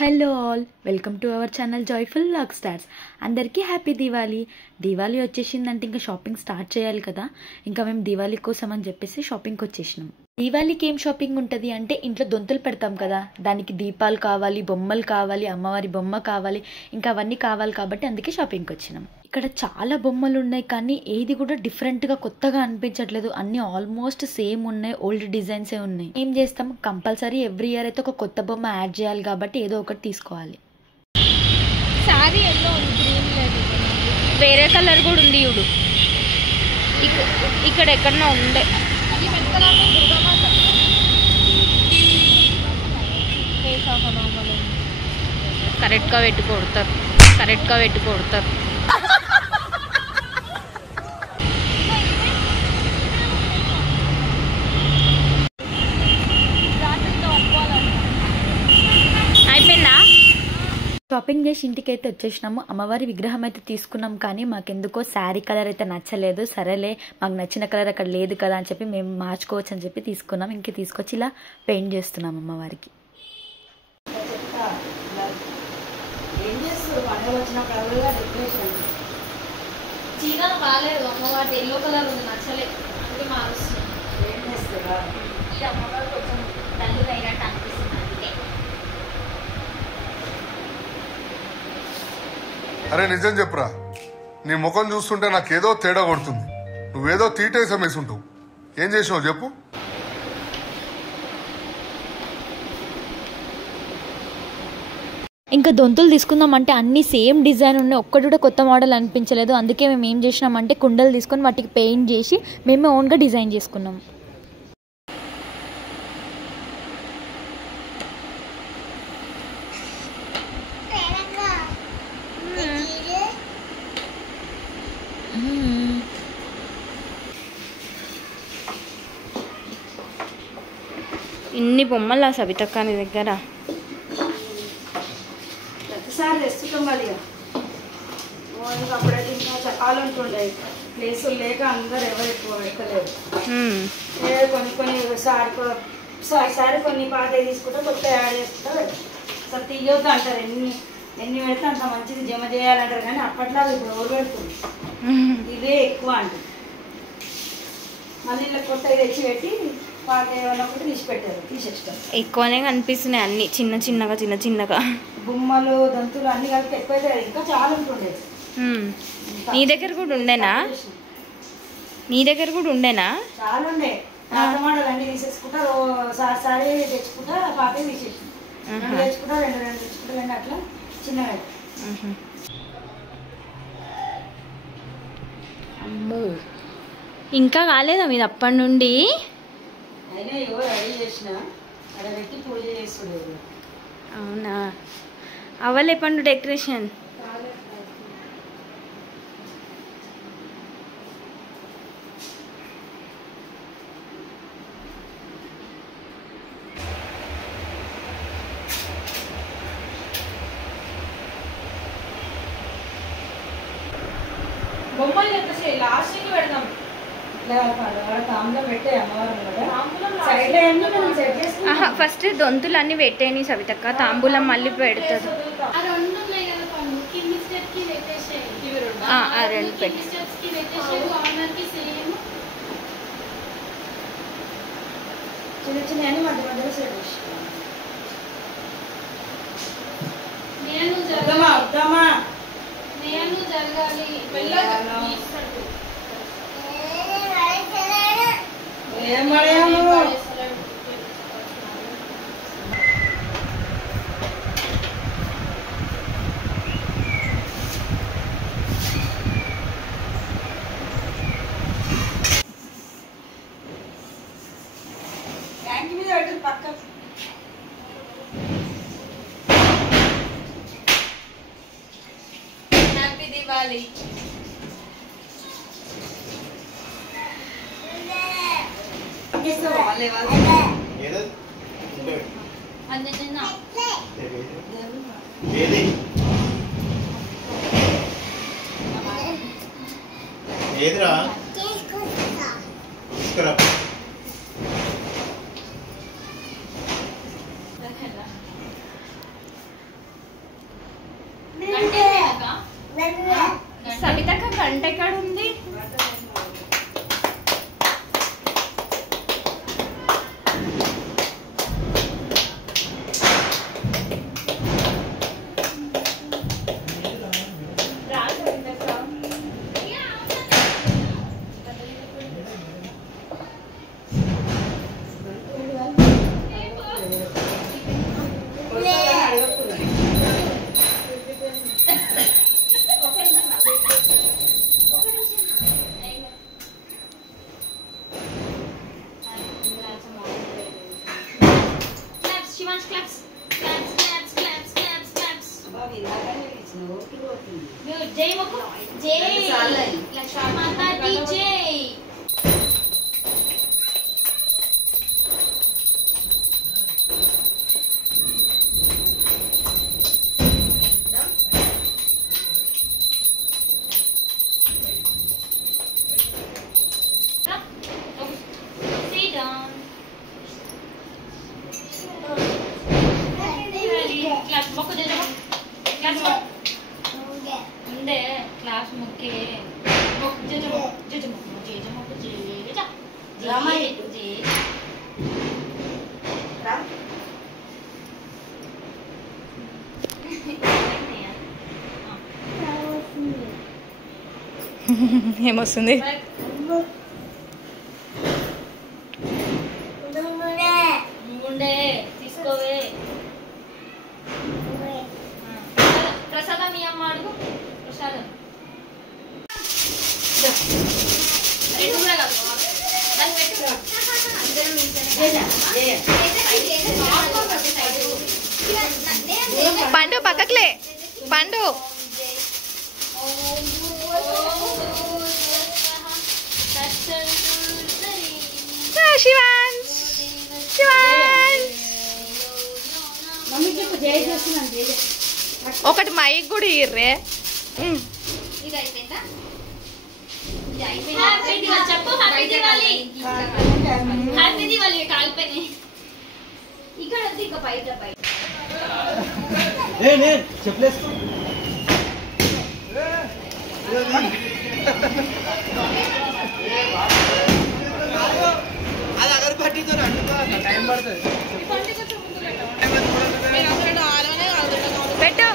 Hello all, welcome to our channel joyful vlog stars. అందరికీ happy Diwali. Diwali వచ్చేసిందంటే ఇంకా shopping start చేయాలి కదా. ఇంకా మేము దివాళీ కోసం అని చెప్పేసి షాపింగ్కి వచ్చేసినాం. దివాళీకి ఏం షాపింగ్ ఉంటుంది అంటే ఇంట్లో దొంతులు పెడతాం కదా, దానికి దీపాలు కావాలి, బొమ్మలు కావాలి, అమ్మవారి బొమ్మ కావాలి, ఇంకా అవన్నీ కావాలి కాబట్టి అందుకే షాపింగ్కి వచ్చినాం. ఇక్కడ చాలా బొమ్మలు ఉన్నాయి కానీ ఏది కూడా డిఫరెంట్గా కొత్తగా అనిపించట్లేదు. అన్నీ ఆల్మోస్ట్ సేమ్ ఉన్నాయి, ఓల్డ్ డిజైన్సే ఉన్నాయి. ఏం చేస్తాం, కంపల్సరీ ఎవ్రీ ఇయర్ అయితే ఒక కొత్త బొమ్మ యాడ్ చేయాలి కాబట్టి ఏదో ఒకటి తీసుకోవాలి. సారీ ఎల్లో ఉంది, గ్రీన్ లేదు, వేరే కలర్ కూడా ఉంది చూడు. ఇక్కడ ఎక్కడన్నా ఉండే కరెక్ట్గా పెట్టి కొడతారు, కరెక్ట్గా పెట్టి కొడతారు. అయిపోయిందా? షాపింగ్ చేసి ఇంటికి అయితే వచ్చేసినాము. అమ్మవారి విగ్రహం అయితే తీసుకున్నాం కానీ మాకెందుకో శారీ కలర్ అయితే నచ్చలేదు. సరేలే, మాకు నచ్చిన కలర్ అక్కడ లేదు కదా అని చెప్పి మేము మార్చుకోవచ్చు అని చెప్పి తీసుకున్నాం. ఇంక తీసుకొచ్చి ఇలా పెయింట్ చేస్తున్నాం అమ్మవారికి. చీరలు బాగాలేదు, అమ్మవారి ఎల్లో కలర్ ఉంది, నచ్చలేదు, అందుకే మారుస్తున్నాం. ఇది అమ్మవారు కొంచెం డల్లుగా అయినట్టు అనిపిస్తుంది అంతే. అరే నిజం చెప్పురా, నీ ముఖం చూస్తుంటే నాకేదో తేడా కొడుతుంది. నువ్వేదో తీటేసం వేసుంటావు. ఏం చేసినావు చెప్పు. ఇంకా దొంతులు తీసుకుందామంటే అన్ని సేమ్ డిజైన్ ఉన్నాయి, ఒక్కటి కూడా కొత్త మోడల్ అనిపించలేదు. అందుకే మేము ఏం చేసినామంటే కుండలు తీసుకొని వాటికి పెయింట్ చేసి మేమే ఓన్గా డిజైన్ చేసుకున్నాం. ఇన్ని బొమ్మలా సబితక్క నీ దగ్గర? ప్రతిసారి తెస్తుంటాం మరి. అప్పుడైతే ఇంకా చకాలు ఉంటుండే, ప్లేసులు లేక అందరు ఎవరు ఎక్కువ పెట్టలేరు. కొన్ని సారి కొన్ని పాత తీసుకుంటా, కొత్త యాడ్ చేసుకుంటా అసలు తీయొద్దు అంటారు. ఎన్ని పెడితే అంత మంచిది జమ చేయాలంటారు కానీ అప్పట్లో అది ఇప్పుడు ఎవరు పెడుతుంది, ఇవే ఎక్కువ అంటారు. మళ్ళీ ఇలా కొత్తగా తెచ్చి పెట్టి పాత ఏమన్నా ఒకటి తీసేస్తారు. ఎక్కువనే కనిపిస్తున్నాయి అన్ని చిన్న చిన్నగా. బొమ్మలు దంతులు అన్ని కలిపి ఎక్కువైతే ఇంకా చాలా ఉంటుండే. నీ దగ్గర కూడా ఉండేనా? చాలా ఉండే. పాత మోడల్ అన్ని తీసేసుకుంటా, సారీ తెచ్చుకుంటా, పాత తీసేసి తెచ్చుకుంటా, రెండు తెచ్చుకుంటా, రెండు అట్లా చిన్నగా. అమ్మో, ఇంకా కాలేదా మీరు అప్పటి నుండి? అయినా ఎవరు రెడీ చేసిన అక్కడ పెట్టి పూజ చేసుకునేది. అవునా, అవ్వలే పండు డెకరేషన్? బొమ్మలు చెప్పేసి లాస్ట్కి పెడదాం. తాంబూలం పెట్టే అమ్మవారు ఫస్ట్ దొంతులు అన్ని పెట్టేని సవితక్క, తాంబూలం మళ్ళీ పెడతారు. ఆ రెండు పెట్టి చిన్న చిన్న అని మధ్య మధ్యలో సెట్ వద్దామా జరగాలి. ఏం పడేయాలి ట్యాంక్ మీద పెట్టు పక్క. హ్యాపీ దివాళీ. ఏదిరా సవితక్క గంట ఎక్కడ ఉంది? జై మొక్కు జై లక్ష్మీమాతాకి జై. క్లాస్ ముక్కే ఏమొస్తుంది? ముండే తీసుకోవే. ప్రసాదం మీ అమ్మ అడుగు. ప్రసాదం రెండు కూడా కాదు దాన్ని పెట్టు. పండు పక్కకులే. పండు శివాన్స్ ఒకటి మైక్ కూడా ఇర్రే. ఇది అయిపోయిందా? హ్యాపీ దివాళీ చెప్పు. హ్యాపీ దివాళీ. హ్యాపీ దివాళీ కాలిపోయి ఇక్కడ వద్దు. ఇంకా బయట బయట చెప్పలేసుకో. అది అగరబట్టితో టైం పడుతుంది. పెట్టు.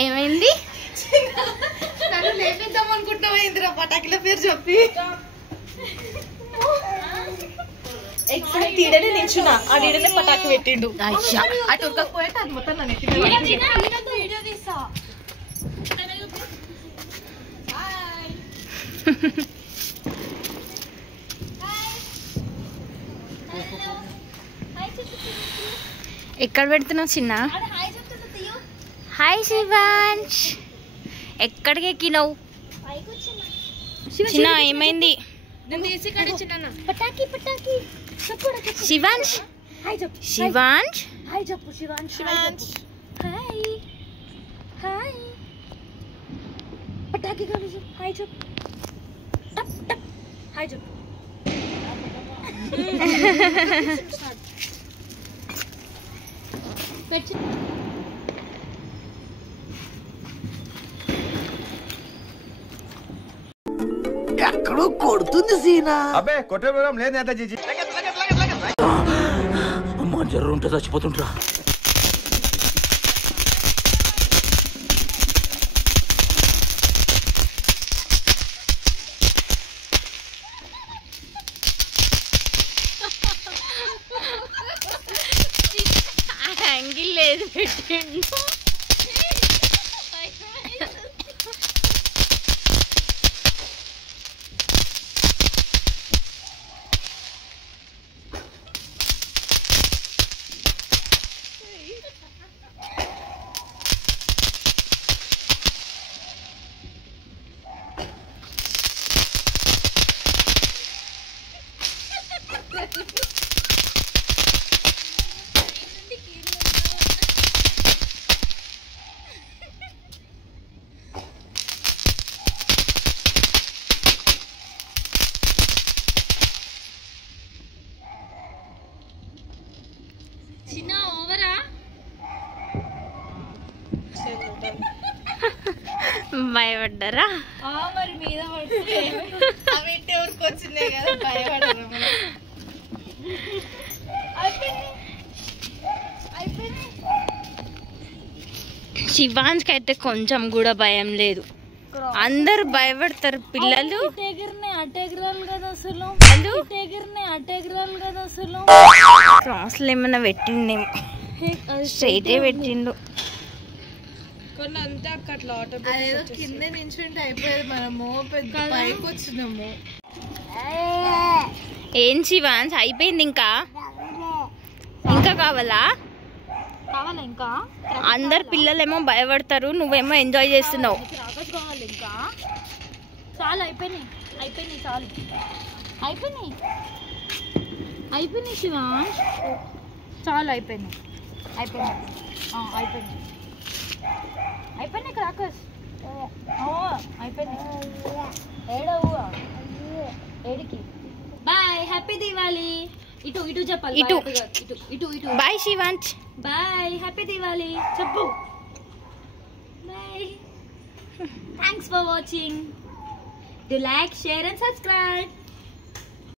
ఏమైంది? నన్ను లేపిద్దాం అనుకుంటావా? ఇందిరా పటాకిల పేరు చెప్పి ఎగ్జాక్ట్ ఈడనే నిల్చున్నా. ఆ ఈడనే పటాకి పెట్టిండు. అటు ఉరకపోయాక అది మొత్తం నన్ను వీడియో తీసా. ఎక్కడ పెడుతున్నావు చిన్న? హాయ్ శివాంష్. ఎక్కడికి ఎక్కినావు చిన్న? ఏమైంది? పటాకి పటాకి శివాంష్ శివాంష్ హాయ్ చెప్పు. Shivansh hi hi. పటాకి కాదు చెప్పు. హాయ్ చెప్పు. టప్ టప్ హాయ్ చెప్పు. ఎక్కడో కొడుతుంది సీనా. అబ్బే కొట్టే ప్రోగ్రాం లేదు నేత జీజీ. అమ్మ జర్రు ఉంటే చచ్చిపోతుంటా. యాంగిల్ లేదు పెట్టిండు. భయపడ్డారా? మరి మీద పడుతుంది అవి ఇంటి ఊరికి వచ్చినాయి కదా భయపడరు. శివాన్స్కి అయితే కొంచెం కూడా భయం లేదు. అందరు భయపడతారు పిల్లలు. క్రాస్లు ఏమన్నా పెట్టిండేమో, స్ట్రైటే పెట్టిండు. కొన్ని అంతా అట్లా అదేదో కింద నించుంటే అయిపోయేది, మనము పెద్ద పైకి వచ్చినాము. ఏం శివాన్స్ అయిపోయింది? ఇంకా కావాలా? ఇంకా అందరు పిల్లలేమో భయపడతారు, నువ్వేమో ఎంజాయ్ చేస్తున్నావు. ఇంకా చాలు, అయిపోయినాయి చాలు, అయిపోయినాయి శివాంష్, చాలు అయిపోయినాయి క్రాకర్స్ అయిపోయినాయి. ఏడికి బాయ్, హ్యాపీ దివాళీ. ఇటు చెప్పాలి. ఇటు bye Shivansh. Bye, happy Diwali చెప్పు. Bye, thanks for watching. Do like, share and subscribe.